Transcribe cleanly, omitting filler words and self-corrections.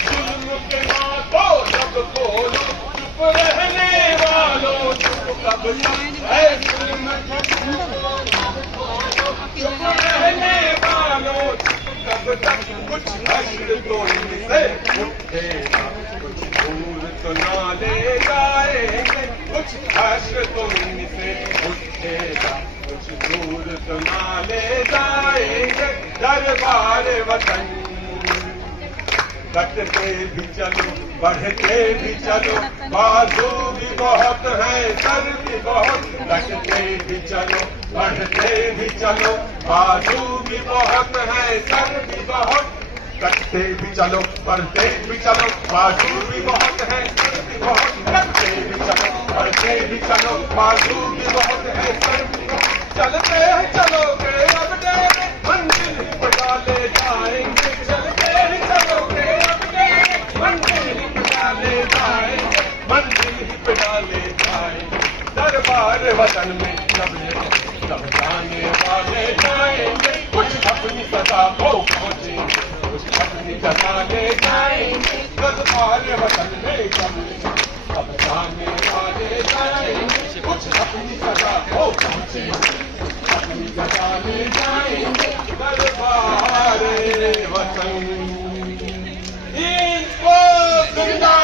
जुल्म के माथों जब बोलो चुप रहने वालों चुप कब तक, जुल्म चुप रहने वालों कब तक, कुछ हश्र तो इनसे उठेगा, कुछ दूर तो ना ले जाएंगे, कुछ हश्र तो इनसे उठेगा, कुछ दूर तो ना ले जाएंगे, दरबार वतन। कटते भी चलो बढ़ते भी चलो, बाजू भी बहुत है सर भी बहुत, कटते भी चलो बढ़ते भी चलो, बाजू भी बहुत है सर भी बहुत, कटते भी चलो बढ़ते भी चलो, बाजू भी बहुत है सर भी बहुत, कटते भी चलो बढ़ते भी चलो, बाजू भी बहुत है सर भी बहुत, चलते हैं चलोगे अब डेरे मंजिल पे डाले जाएंगे, चलते हैं चलोगे अब डेरे मंजिल पे डाले जाएंगे, मंजिल पे डाले जाएंगे, दरबार वतन में सब जाने वाले जाएंगे, कुछ अपनी सदा को पहुंचेंगे, कुछ अपनी जगह ले जाएंगे, दरबार वतन में सब जाने वाले जाएंगे, कुछ अपनी सदा को पहुंचेंगे, अपनी जगह ले जाएंगे, दरबार वतन। इनको जिंदा